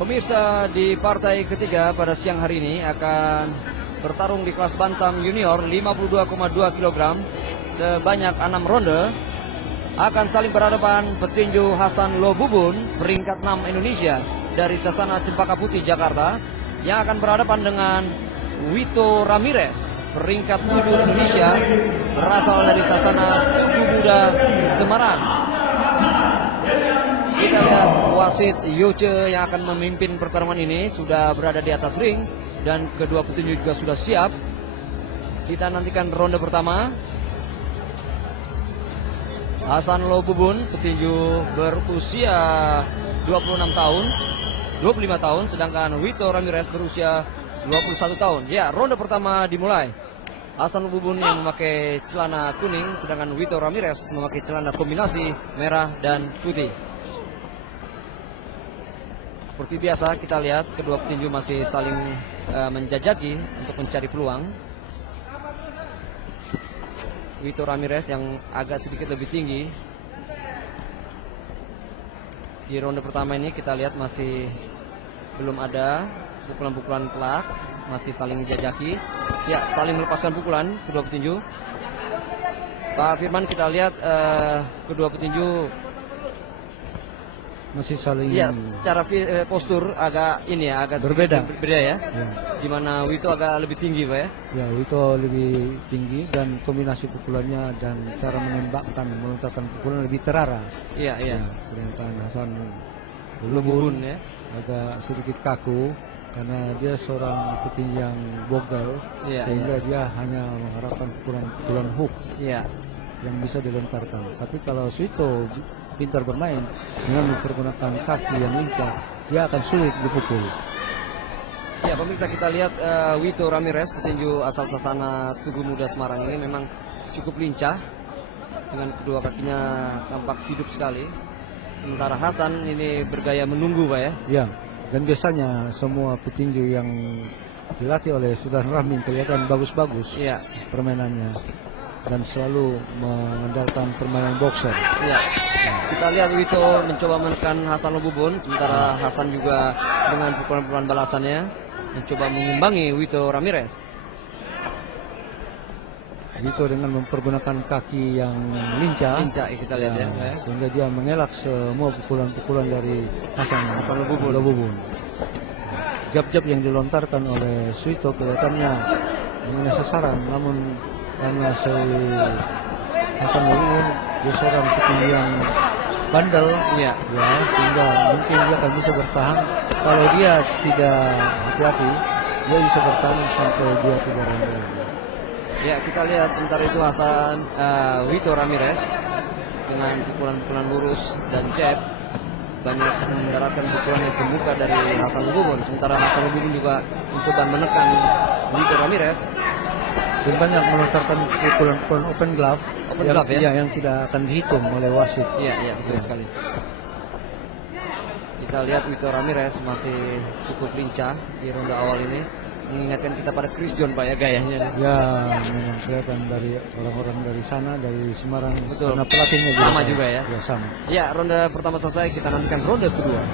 Pemirsa, di partai ketiga pada siang hari ini akan bertarung di kelas bantam junior 52,2 kg sebanyak 6 ronde. Akan saling berhadapan petinju Hasan Lobubun peringkat 6 Indonesia dari Sasana Cempaka Putih Jakarta yang akan berhadapan dengan Wito Ramirez peringkat 7 Indonesia berasal dari Sasana Tugu Muda Semarang. Kita lihat wasit Yoce yang akan memimpin pertarungan ini sudah berada di atas ring dan kedua petinju juga sudah siap. Kita nantikan ronde pertama. Hasan Lobubun petinju berusia 25 tahun, sedangkan Wito Ramirez berusia 21 tahun. Ya, ronde pertama dimulai. Hasan Lobubun yang memakai celana kuning, sedangkan Wito Ramirez memakai celana kombinasi merah dan putih. Seperti biasa kita lihat kedua petinju masih saling menjajaki untuk mencari peluang. Wito Ramirez yang agak sedikit lebih tinggi. Di ronde pertama ini kita lihat masih belum ada pukulan-pukulan telak, masih saling menjajaki. Ya, saling melepaskan pukulan kedua petinju. Pak Firman, kita lihat kedua petinju masih saling, ya, secara postur agak agak berbeda ya. Dimana Wito agak lebih tinggi, Pak ya. Ya, Wito lebih tinggi dan kombinasi pukulannya dan cara menembakkan, melontarkan pukulan lebih terarah. Iya. Sedangkan Hasan Lobubun ya agak sedikit kaku karena dia seorang petinju yang bogal, sehingga dia hanya mengharapkan pukulan hook yang bisa dilontarkan. Tapi kalau Wito pintar bermain dengan mempergunakan kaki yang lincah, dia akan sulit dipukul. Ya, pemirsa, kita lihat Wito Ramirez petinju asal Sasana Tugu Muda Semarang ini memang cukup lincah dengan kedua kakinya tampak hidup sekali. Sementara Hasan ini bergaya menunggu, Pak ya. Ya, dan biasanya semua petinju yang dilatih oleh Saudara Rahmin kelihatan bagus-bagus permainannya dan selalu mengandalkan permainan boxer. Ya. Kita lihat Wito mencoba menekan Hasan Lobubun, sementara Hasan juga dengan pukulan-pukulan balasannya mencoba mengimbangi Wito Ramirez. Wito dengan mempergunakan kaki yang lincah kita lihat ya. Sehingga dia mengelak semua pukulan-pukulan dari Hasan Lobubun. Jab-jab yang dilontarkan oleh Wito kelihatannya mengenai sasaran, namun karena Hasan Lobubun dia seorang petinju yang bandel, sehingga mungkin dia akan bisa bertahan. Kalau dia tidak hati-hati, dia bisa bertahan sampai 2-3 ronde. Ya, kita lihat sementara itu Wito Ramirez dengan pukulan-pukulan lurus dan jab banyak mendaratkan pukulan yang terbuka dari Hasan Lobubun. Sementara Hasan Lobubun juga mencoba menekan Wito Ramirez dan banyak melontarkan pukulan open glove yang tidak akan dihitung oleh wasit. Iya, betul sekali. Kita lihat Wito Ramirez masih cukup lincah di ronde awal ini, mengingatkan kita pada Chris John, Pak ya, gayanya. Ya, memang kelihatan dari orang-orang dari sana, dari Semarang. Betul. Karena pelatihnya sama juga ya. Ya, sama. Ya, ronde pertama selesai, kita nantikan ronde kedua.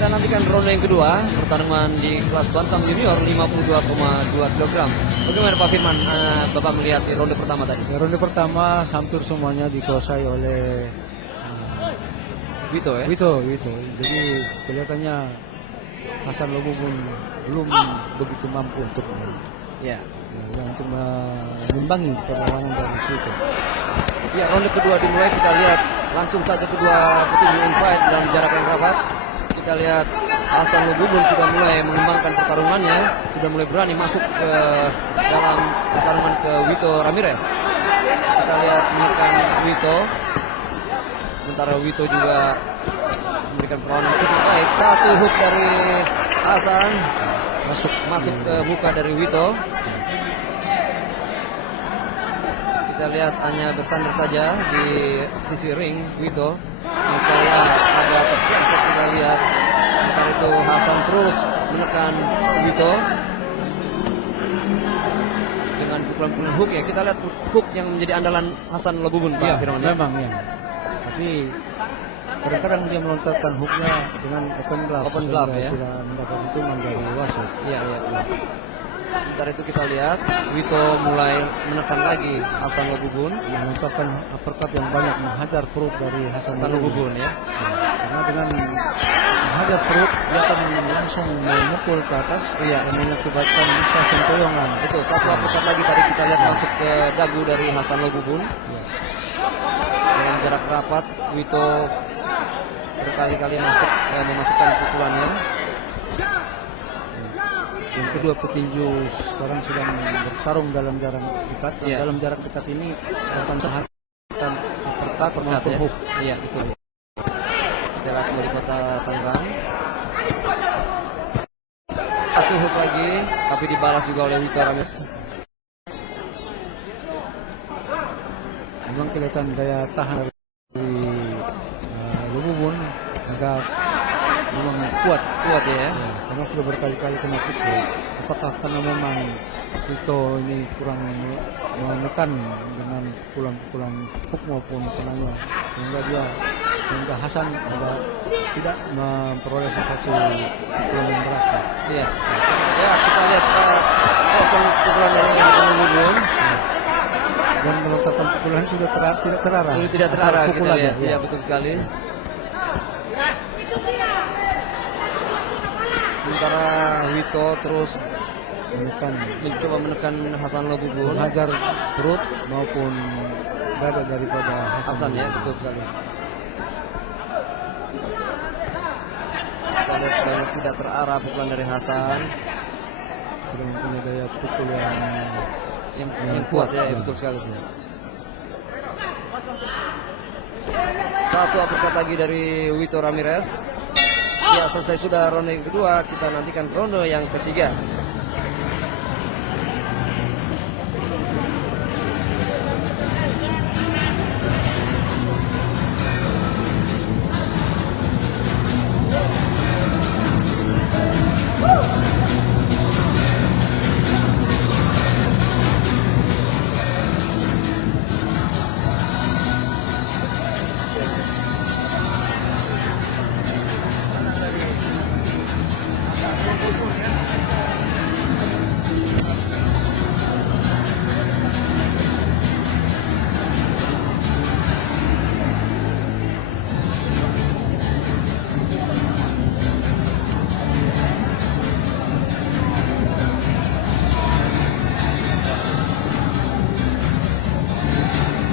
kita nantikan ronde yang kedua, pertarungan di kelas bantam junior 52,2 kg. Bagaimana Pak Firman, Bapak melihat di ronde pertama tadi? Ronde pertama hampir semuanya dikuasai oleh Wito ya? Wito. Jadi kelihatannya Hasan Lobubun belum begitu mampu untuk untuk mengimbangi perlawanan dari Wito. Ya, ronde kedua dimulai, kita lihat langsung saja kedua petinju in-fight dalam jarak yang rapat. Kita lihat Hasan Lobubun sudah mulai mengembangkan pertarungannya, sudah mulai berani masuk ke dalam pertarungan ke Wito Ramirez. Kita lihat menekan Wito, sementara Wito juga memberikan perlawanan cukup baik. Satu hook dari Hasan masuk ke muka dari Wito. Kita lihat hanya bersandar saja di sisi ring Wito. Saya agak terpleset, kita lihat. Sementara itu Hasan terus menekan Wito dengan pukulan-pukulan hook ya. Kita lihat hook yang menjadi andalan Hasan Lobubun, Pak Firman. Memang ya. Tapi kadang-kadang dia melontarkan hooknya dengan open glove ya. Tidak mendapat hitungan dari wasit. Iya. Sementara itu kita lihat Wito mulai menekan lagi Hasan Lobubun, melontarkan uppercut yang banyak, menghajar perut dari Hasan Lobubun ya. Karena dengan menghajar perut dia akan langsung memukul ke atas, dan mengakibatkan bisa sentoyongan. Betul, satu uppercut lagi tadi kita lihat masuk ke dagu dari Hasan Lobubun. Dengan jarak rapat, Wito berkali-kali memasukkan pukulannya. Yang kedua petinju sekarang sedang bertarung dalam jarak dekat. Dalam jarak dekat ini akan menghasilkan uppercut maupun hook. Iya, betul. Kita lihat dari kota Tangerang. Satu hook lagi, tapi dibalas juga oleh Wito Ramirez. Memang kelihatan daya tahan dari Lobubun agak memang kuat ya. Karena sudah berkali-kali kena pukul. Apakah karena memang Wito ini kurang menekan dengan pukulan-pukulan hook maupun penanya, sehingga Hasan tidak memperoleh sesuatu pukulan yang berarti. Iya. Ya, kita lihat kosong pukulan dari Hasan Lobubun. Dan melontarkan pukulan sudah tidak terarah. Tidak terarah kita lihat. Iya, betul sekali. Sementara Wito terus mencoba menekan Hasan Lobubun, menghajar perut maupun dada daripada Hasan ya, betul sekali. Kita lihat banyak tidak terarah pukulan dari Hasan. Sudah mempunyai daya pukul yang kuat ya, betul sekali. Satu uppercut lagi dari Wito Ramirez. Ya, selesai sudah ronde yang kedua, kita nantikan ronde yang ketiga.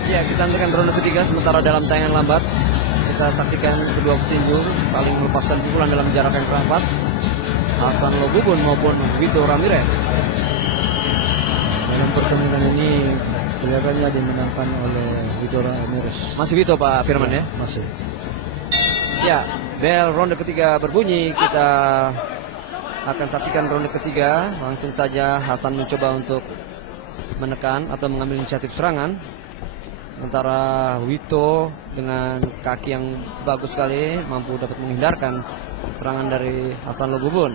Ya, kita nantikan ronde ketiga. Sementara dalam tayangan lambat kita saksikan kedua petinju saling melepaskan pukulan dalam jarak yang rapat, Hasan Lobubun maupun Wito Ramirez. Dalam pertandingan ini kelihatannya dimenangkan oleh Wito Ramirez. Masih Wito, Pak Firman ya? Masih. Ya, bel ronde ketiga berbunyi. Kita akan saksikan ronde ketiga. Langsung saja Hasan mencoba untuk menekan atau mengambil inisiatif serangan. Sementara Wito dengan kaki yang bagus sekali mampu dapat menghindarkan serangan dari Hasan Lobubun.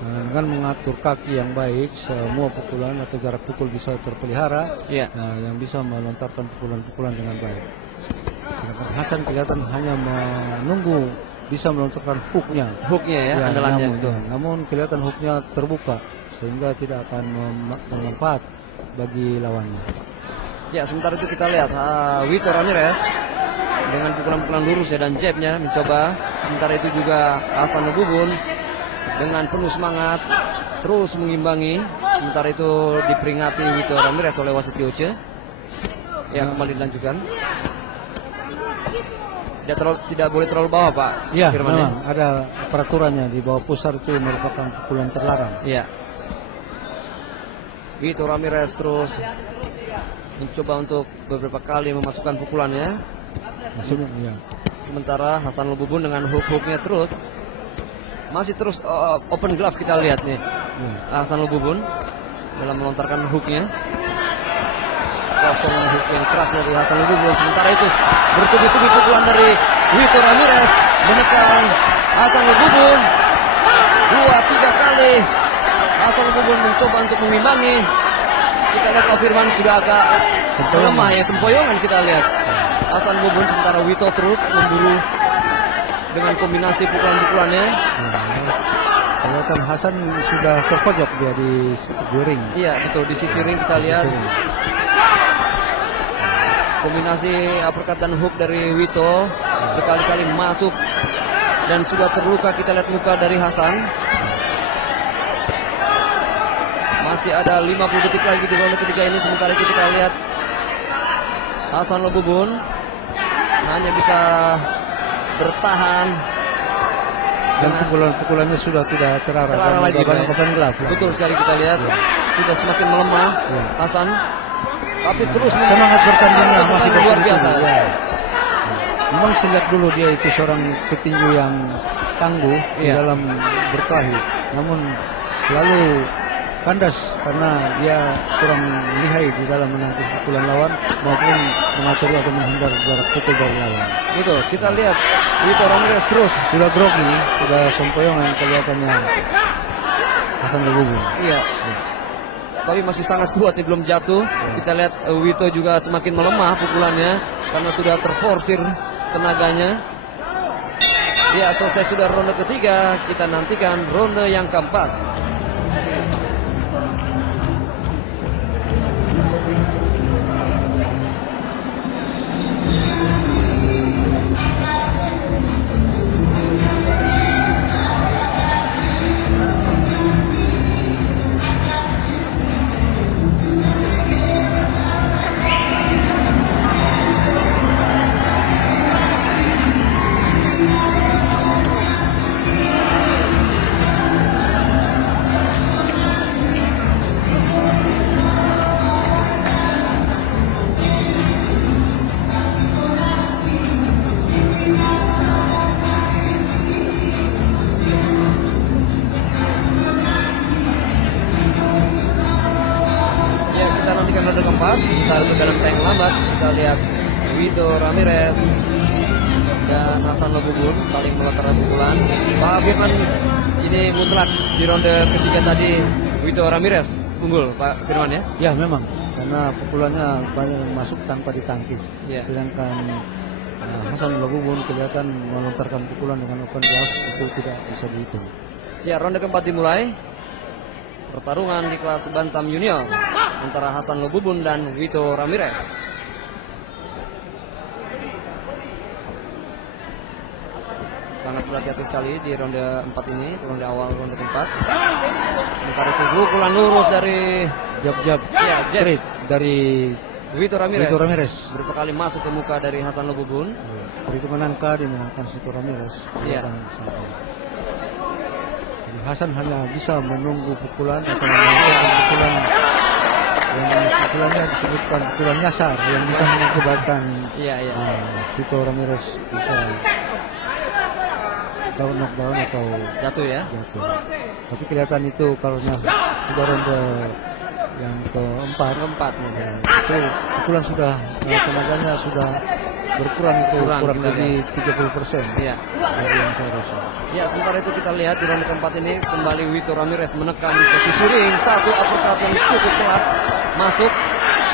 Dengan mengatur kaki yang baik, semua pukulan atau jarak pukul bisa terpelihara. Yang bisa melontarkan pukulan-pukulan dengan baik. Sedangkan Hasan kelihatan hanya menunggu bisa melontarkan hooknya. Hooknya ya, andalannya. Namun kelihatan hooknya terbuka sehingga tidak akan bermanfaat bagi lawannya. Ya, sementara itu kita lihat Wito Ramirez dengan pukulan-pukulan lurusnya dan jabnya mencoba. Sementara itu juga Hasan Lobubun dengan penuh semangat terus mengimbangi. Sementara itu diperingati Wito Ramirez oleh wasit Yoce. Ya, kembali dilanjutkan. Tidak boleh terlalu bawah, Pak. Ya, memang ada peraturannya di bawah pusar itu merupakan pukulan terlarang. Iya. Wito Ramirez terus mencoba untuk beberapa kali memasukkan pukulannya. Sementara Hasan Lobubun dengan hook-hooknya terus masih terus open glove kita lihat nih. Hasan Lobubun dalam melontarkan hooknya. Kosong hook yang keras dari Hasan Lobubun. Sementara itu bertubi-tubi pukulan dari Wito Ramirez menekan Hasan Lobubun. 2-3 kali Hasan Lobubun mencoba untuk mengimbangi. Kita lihat Pak Firman sudah agak lemah ya, sempoyongan kita lihat Hasan Lobubun. Sementara Wito terus memburu dengan kombinasi pukulan-pukulannya. Kelihatan Hasan sudah terpojok dia di ring. Iya betul, di sisi ring kita lihat kombinasi uppercut dan hook dari Wito berkali-kali masuk dan sudah terluka. Kita lihat muka dari Hasan. Masih ada 50 detik lagi di ronde ketiga ini. Sementara itu kita lihat Hasan Lobubun hanya bisa bertahan dan pukulan-pukulannya sudah tidak terarah lagi. Betul sekali, kita lihat sudah semakin melemah Hasan. Tapi terus semangat bertandingnya masih luar biasa. Memang sejak dulu dia itu seorang petinju yang tangguh di dalam berkelahi. Namun selalu kandas karena dia kurang lihai di dalam menangkis pukulan lawan maupun mengatur atau menghindar jarak pukul dari lawan. Betul, kita lihat Wito Ramirez terus sudah grogi, sudah sempoyongan kelihatannya Hasan Lobubun. Iya. Tapi masih sangat kuat, belum jatuh. Kita lihat Wito juga semakin melemah pukulannya karena sudah terforsir tenaganya. Ya, selesai sudah ronde ketiga. Kita nantikan ronde yang keempat. Kita untuk dalam tayang lambat kita lihat Wito Ramirez dan Hasan Lobubun saling melontarkan pukulan. Pak Firman, ini mutlak di ronde ketiga tadi Wito Ramirez unggul, Pak Firman ya? Ya memang, karena pukulannya banyak masuk tanpa ditangkis. Sedangkan Hasan Lobubun kelihatan melontarkan pukulan dengan open glove, itu tidak bisa dihitung. Ya, ronde keempat dimulai. Pertarungan di kelas bantam junior antara Hasan Lobubun dan Wito Ramirez. Sangat berhati-hati sekali di ronde 4 ini, ronde awal ronde keempat. Sementara itu pukulan lurus dari jab straight dari Wito Ramirez. Berapa kali masuk ke muka dari Hasan Lobubun. Perhitungan angka dimenangkan Wito Ramirez. Hasan hanya bisa menunggu pukulan atau menangkap pukulan yang istilahnya disebutkan pukulan nyasar yang bisa mengakibatkan Wito Ramirez bisa knockdown atau jatuh. Tapi kelihatan itu kalau sudah ronde yang keempat itu pukulan sudah tenaganya sudah berkurang lebih 30% dari yang seharusnya. Ya, sementara itu kita lihat di ronde keempat ini kembali Wito Ramirez menekan di posisi ring. Satu uppercut yang cukup telat masuk,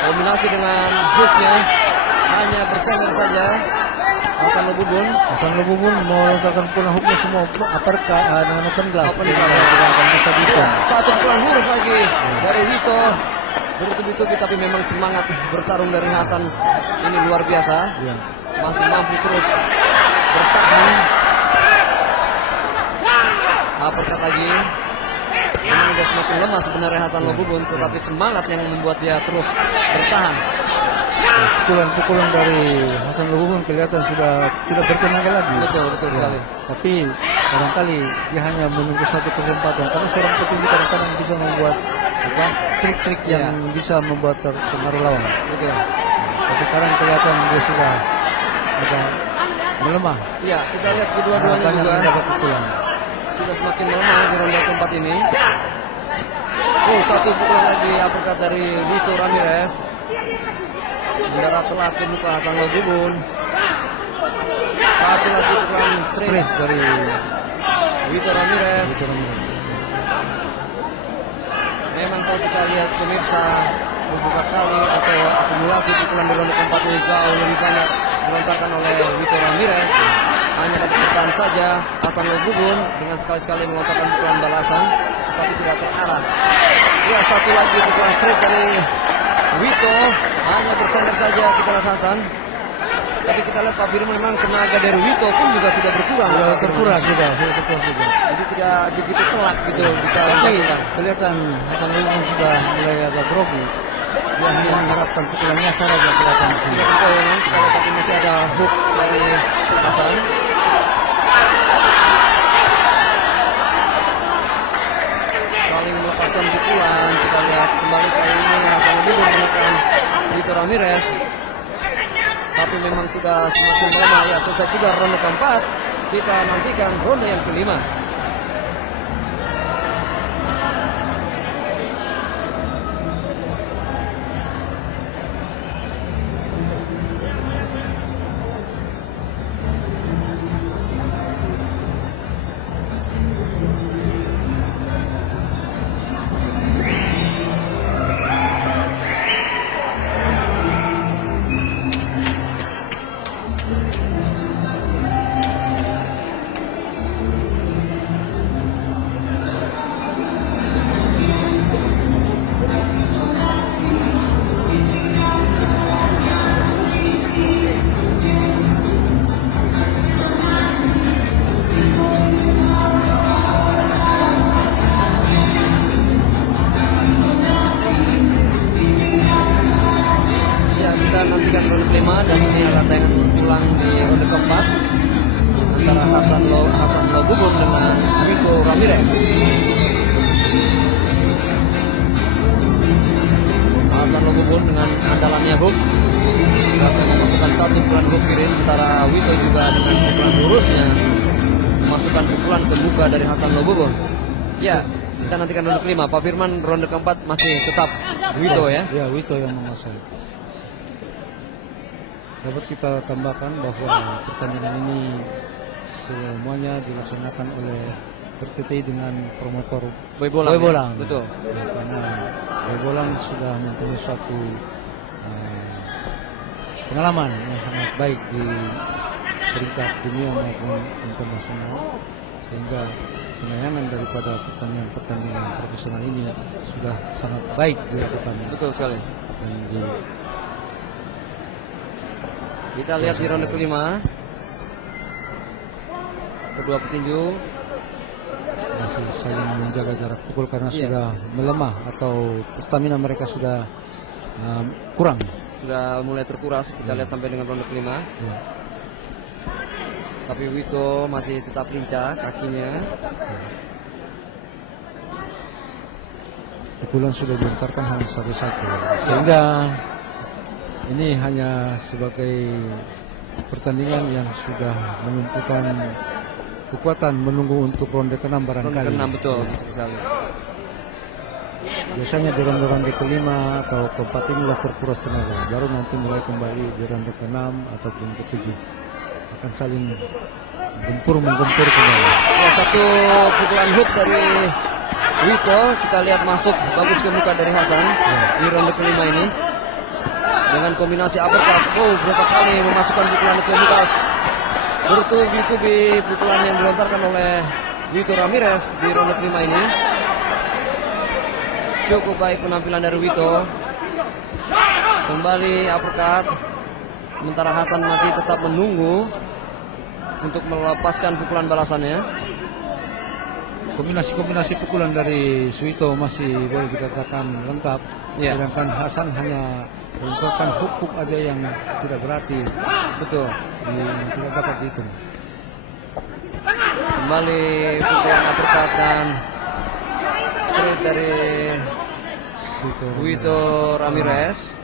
kombinasi dengan hooknya hanya bersender saja. Hasan Lobubun. Hasan Lobubun melontarkan pukulan hooknya semua uppercut dengan open glove. Satu pukulan lurus lagi dari Wito. Bertubi-tubi tapi memang semangat bertarung dari Hasan ini luar biasa. Masih mampu terus bertahan. Uppercut lagi. Ini sudah semakin lemah sebenarnya Hasan Lobubun, tetapi semangat yang membuat dia terus bertahan. Pukulan-pukulan dari Hasan Lobubun kelihatan sudah tidak bertenaga lagi. Betul sekali. Tapi barangkali dia hanya menunggu satu kesempatan, karena seorang petinju kadang-kadang bisa membuat trik-trik yang bisa membuat terpengaruh lawan. Betul. Tapi sekarang kelihatan dia sudah melemah. Iya, kita lihat kedua-duanya juga mendapat pukulan. Sudah semakin melemah di ronde keempat ini. Satu pukulan lagi uppercut dari Wito Ramirez. Mendarat telah ke muka Hasan Lobubun. Satu lagi pukulan straight dari Wito Ramirez. Memang kalau kita lihat pemirsa, beberapa kali atau akumulasi pukulan di ronde keempat ini jauh lebih banyak dilontarkan oleh Wito Ramirez. Hanya dapat bertahan saja Hasan Lobubun dengan sekali-sekali melontarkan pukulan balasan, tapi tidak terarah. Ya, satu lagi pukulan straight dari Wito, hanya bersender saja kita lihat Hasan. Tapi kita lihat Pak Firman memang tenaga dari Wito pun juga sudah berkurang. Sudah terkuras juga. Jadi tidak begitu telak gitu bisa melakukan. Kelihatan Hasan Lobubun sudah mulai agak grogi. Dia hanya mengharapkan pukulan nyasar saja kelihatan di sini. Kita lihat tapi masih ada hook dari Hasan. Saling melepaskan pukulan. Kita lihat kembali kali ini Hasan Lobubun menekan Wito Ramirez. Tapi memang sudah semakin melemah. Ya, selesai sudah ronde keempat. Kita nantikan ronde yang kelima. Nantikan ronde kelima dan ini akan tayangan ulang di ronde keempat antara Hasan Lobubun dengan Wito Ramirez. Hasan Lobubun dengan andalannya hook berhasil memasukkan satu pukulan hook kiri, sementara Wito juga dengan pukulan lurusnya memasukkan pukulan ke muka dari Hasan Lobubun. Ya, kita nantikan ronde kelima. Pak Firman, ronde keempat masih tetap Wito ya? Ya, Wito yang menguasai. Dapat kita tambahkan bahwa pertandingan ini semuanya dilaksanakan oleh RCTI dengan promotor Boy Bolang. Ya? Betul. Ya, karena Boy Bolang sudah mempunyai suatu pengalaman yang sangat baik di peringkat dunia maupun internasional, sehingga penayangan daripada pertandingan profesional ini sudah sangat baik dilakukan. Betul sekali. Kita lihat di ronde kelima, kedua petinju masih saling menjaga jarak pukul karena sudah melemah atau stamina mereka sudah kurang. Sudah mulai terkuras. Kita lihat sampai dengan ronde kelima. Tapi Wito masih tetap lincah kakinya. Pukulan sudah dilontarkan hanya satu-satu, sehingga ini hanya sebagai pertandingan yang sudah menentukan kekuatan menunggu untuk ronde ke-6 barangkali. Ronde ke-6 betul sekali. Biasanya di ronde kelima atau keempat inilah terkuras tenaga, baru nanti mulai kembali di ronde ke-6 ataupun ke-7 akan saling menggempur kembali. Ya, satu pukulan hook dari Wito kita lihat masuk bagus ke muka dari Hasan di ronde kelima ini. dengan kombinasi uppercut. Berapa kali memasukkan pukulan ke Lucas. Bertubi-tubi pukulan yang dilontarkan oleh Wito Ramirez di ronde kelima ini. Cukup baik penampilan dari Wito. Kembali uppercut. Sementara Hasan masih tetap menunggu untuk melepaskan pukulan balasannya. Kombinasi pukulan dari Suito masih boleh dikatakan lengkap. Sedangkan Hasan hanya melontarkan hook aja yang tidak berarti. Betul. Yang tidak dapat dihitung. Kembali pukulan uppercut dan straight dari Wito Ramirez.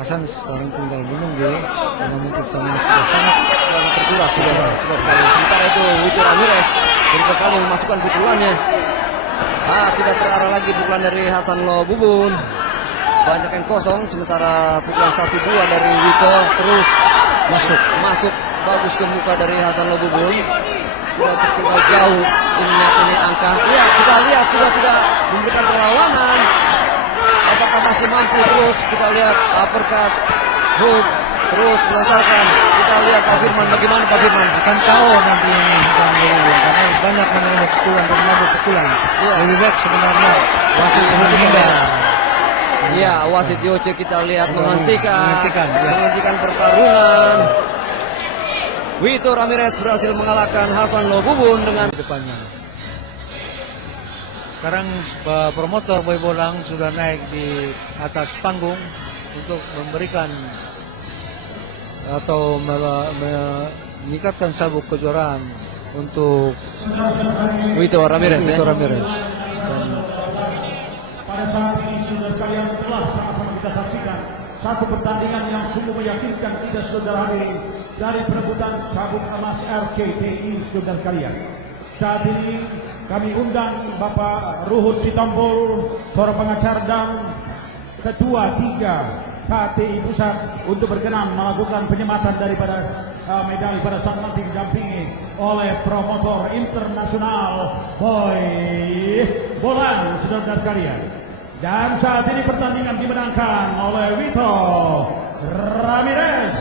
Hasan sekarang tinggal menunggu karena mungkin sudah sangat terkuras sudah sekali. Sementara itu Wito Ramirez beberapa kali memasukkan pukulannya. Tidak terarah lagi pukulan dari Hasan Lobubun. Banyak yang kosong. Sementara pukulan 1-2 dari Wito terus masuk bagus ke muka dari Hasan Lobubun. Sudah tertinggal jauh ini angka. Ya, kita lihat sudah tidak memberikan perlawanan. Apakah masih mampu terus? Kita lihat uppercut, hook, terus melontarkan. Kita lihat Pak Firman, bagaimana Pak Firman? Akan tahu nanti ini karena banyak menerima pukulan dan mengambil pukulan. Lebih baik sebenarnya wasit menghindar. Ya, wasit IOC kita lihat menghentikan pertarungan. Wito Ramirez berhasil mengalahkan Hasan Lobubun dengan depannya. Sekarang promotor Boy Bolang sudah naik di atas panggung untuk memberikan atau mengikatkan sabuk kejuaraan untuk Wito Ramirez. Dan pada saat ini saudara sekalian telah sama-sama kita saksikan satu pertandingan yang sungguh meyakinkan kita saudara hadirin dari perebutan sabuk emas RCTI saudara sekalian. Saat ini kami undang Bapak Ruhut Sitompul, seorang pengacara dan Ketua 3 KTI Pusat untuk berkenan melakukan penyematan daripada medali pada saat nanti didampingi oleh promotor internasional Boy Bolang, saudara sekalian. Dan saat ini pertandingan dimenangkan oleh Wito Ramirez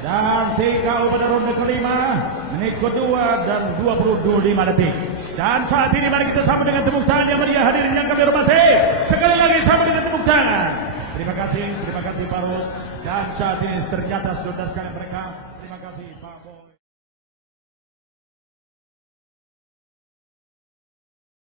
dan TKO pada ronde kelima, menit kedua dan 25 detik. Dan saat ini mari kita sambut dengan tepuk tangan yang meriah hadirin yang kami hormati. Sekali lagi sambut dengan tepuk tangan. Terima kasih Pak Ruh. Dan saat ini ternyata saudara sekalian mereka. Terima kasih Pak Boy.